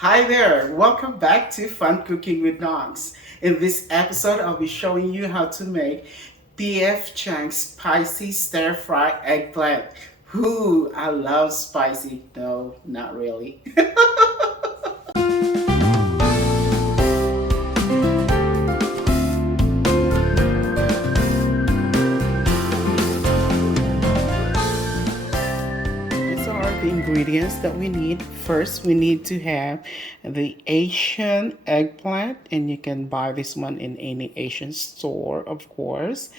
Hi there, welcome back to Fun Cooking with Nogs. In this episode, I'll be showing you how to make PF Chang spicy stir fry eggplant. Ooh, I love spicy. No, not really. These are the ingredients that we need. First, we need to have the Asian eggplant, and you can buy this one in any Asian store, of course.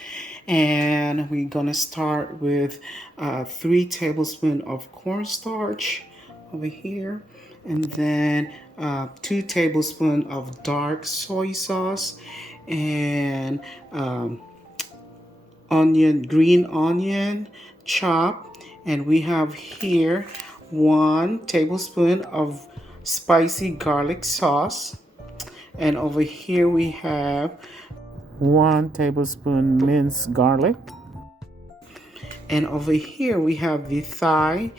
And we're gonna start with 3 tablespoons of cornstarch over here, and then 2 tablespoons of dark soy sauce, and green onion chopped, and we have here 1 tablespoon of spicy garlic sauce, and over here we have 1 tablespoon minced garlic, and over here we have the Thai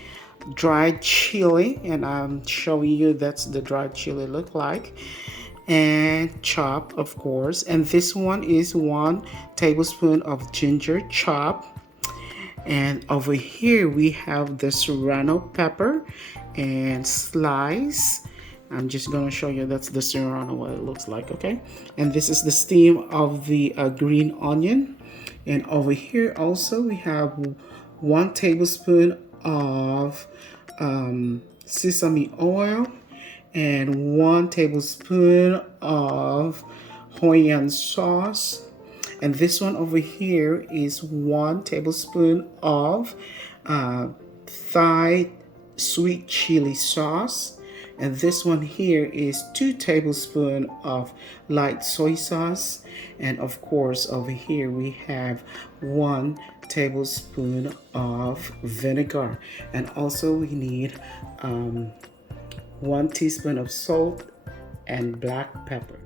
dried chili, and I'm showing you that's the dried chili look like, and chopped, of course. And this one is 1 tablespoon of ginger chopped. And over here we have the serrano pepper and slice. I'm just gonna show you that's the serrano, what it looks like, okay? And this is the stem of the green onion. And over here also we have 1 tablespoon of sesame oil, and 1 tablespoon of Hoisin sauce. And this one over here is 1 tablespoon of Thai sweet chili sauce. And this one here is 2 tablespoons of light soy sauce. And of course, over here we have 1 tablespoon of vinegar. And also we need 1 teaspoon of salt and black pepper.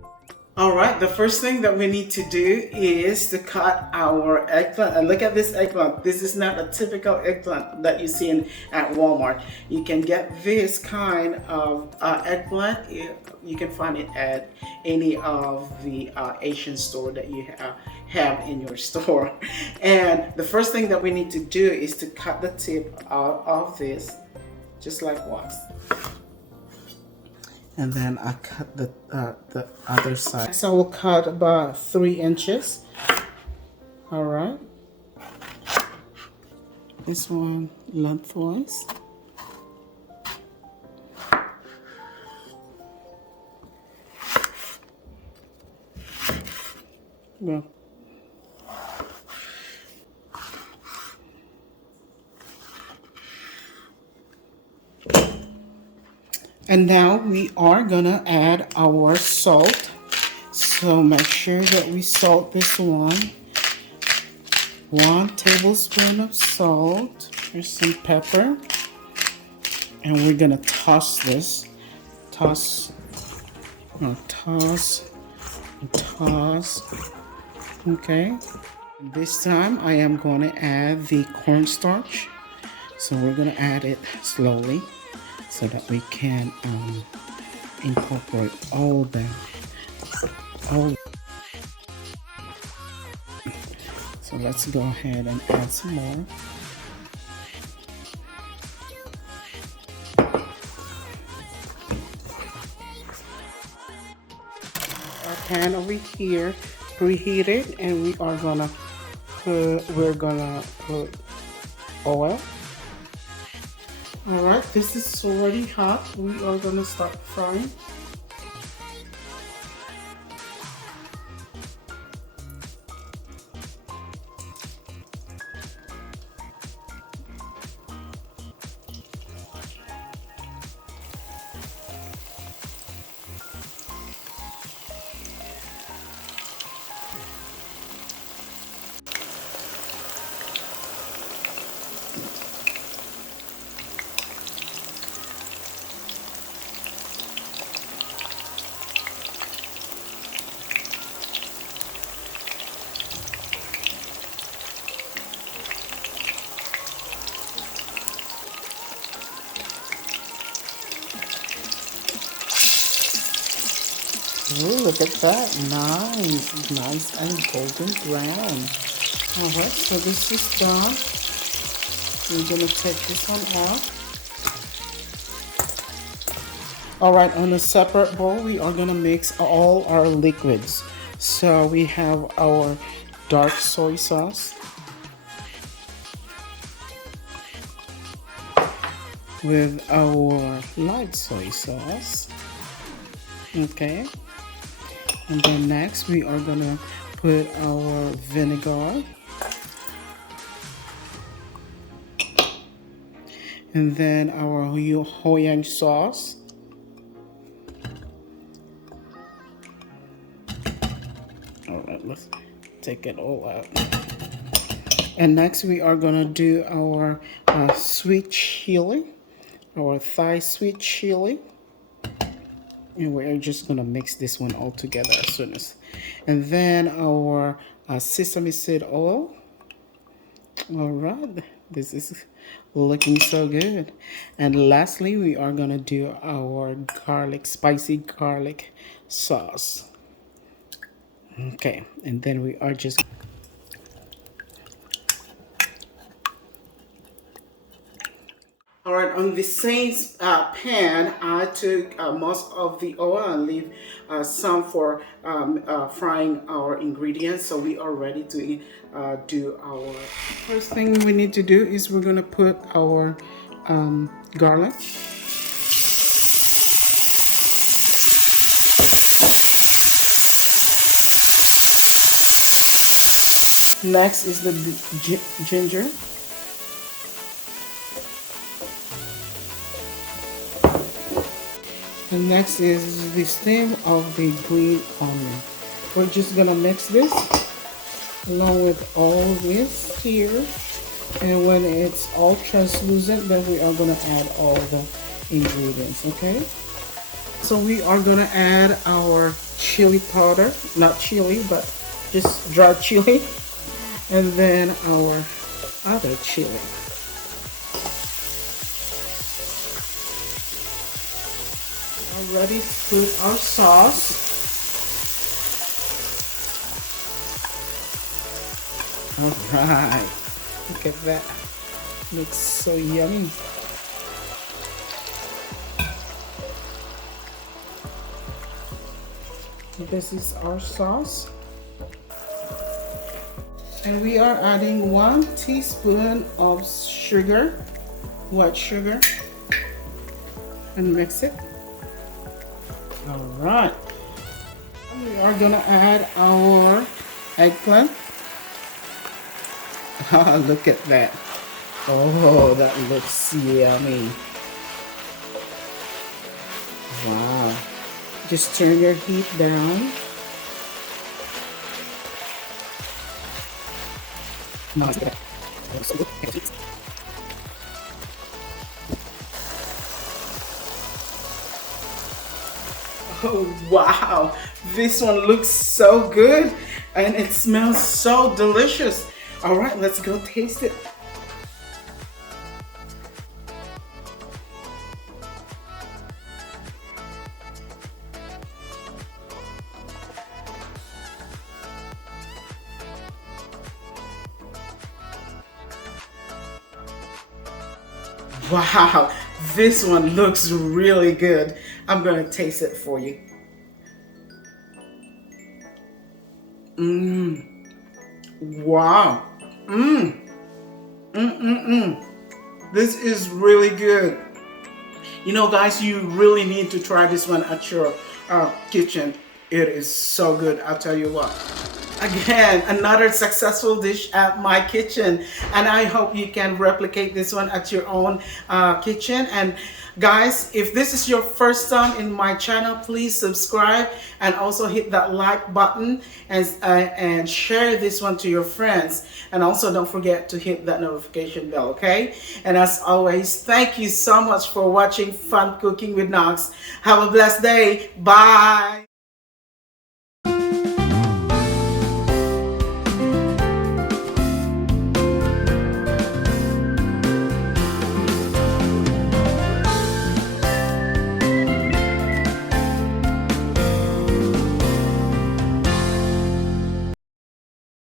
All right, the first thing that we need to do is to cut our eggplant. And look at this eggplant. This is not a typical eggplant that you see at Walmart. You can get this kind of eggplant. You can find it at any of the Asian store that you have in your store. And the first thing that we need to do is to cut the tip out of this, just like what. And then I cut the other side. So we'll cut about 3 inches. All right. This one lengthwise. Go. And now we are gonna add our salt. So make sure that we salt this one. 1 tablespoon of salt. Here's some pepper. And we're gonna toss this. Toss. Okay. This time I am gonna add the cornstarch. So we're gonna add it slowly, so that we can incorporate all that. So let's go ahead and add some more. Our pan over here preheated, and we're gonna put oil. Alright, this is already hot. We are going to start frying. Ooh, look at that. Nice. Nice and golden brown. Alright, so this is done. We're going to take this one out. Alright, on a separate bowl, we are going to mix all our liquids. So we have our dark soy sauce with our light soy sauce. Okay. And then next we are going to put our vinegar. And then our Hoisin sauce. Alright, let's take it all out. And next we are going to do our sweet chili, our Thai sweet chili. And we're just going to mix this one all together as soon as. And then our sesame seed oil. Alright, this is looking so good. And lastly, we are going to do our spicy garlic sauce. Okay, and then we are just all right, on the same pan, I took most of the oil and leave some for frying our ingredients. So we are ready to do our first thing we need to do is we're going to put our garlic. Next is the ginger. And next is the stem of the green onion. We're just gonna mix this along with all this here. And when it's all translucent, then we are gonna add all the ingredients, okay? So we are gonna add our chili powder, not chili, but just dried chili. And then our other chili. Now ready to put our sauce. Alright, look at that. Looks so yummy. This is our sauce. And we are adding 1 teaspoon of sugar, white sugar, and mix it. All right. We are gonna add our eggplant. Oh, look at that. Oh, that looks yummy. Wow. Just turn your heat down. No, it's good. So good. Oh wow, this one looks so good and it smells so delicious. All right, let's go taste it. Wow, this one looks really good. I'm gonna taste it for you. Wow. This is really good. You know, guys, you really need to try this one at your kitchen. It is so good, I'll tell you what. Again, another successful dish at my kitchen, and I hope you can replicate this one at your own kitchen. And guys, if this is your first time in my channel, please subscribe and also hit that like button and share this one to your friends. And also don't forget to hit that notification bell, okay? And as always, thank you so much for watching Fun Cooking with Knox. Have a blessed day. Bye.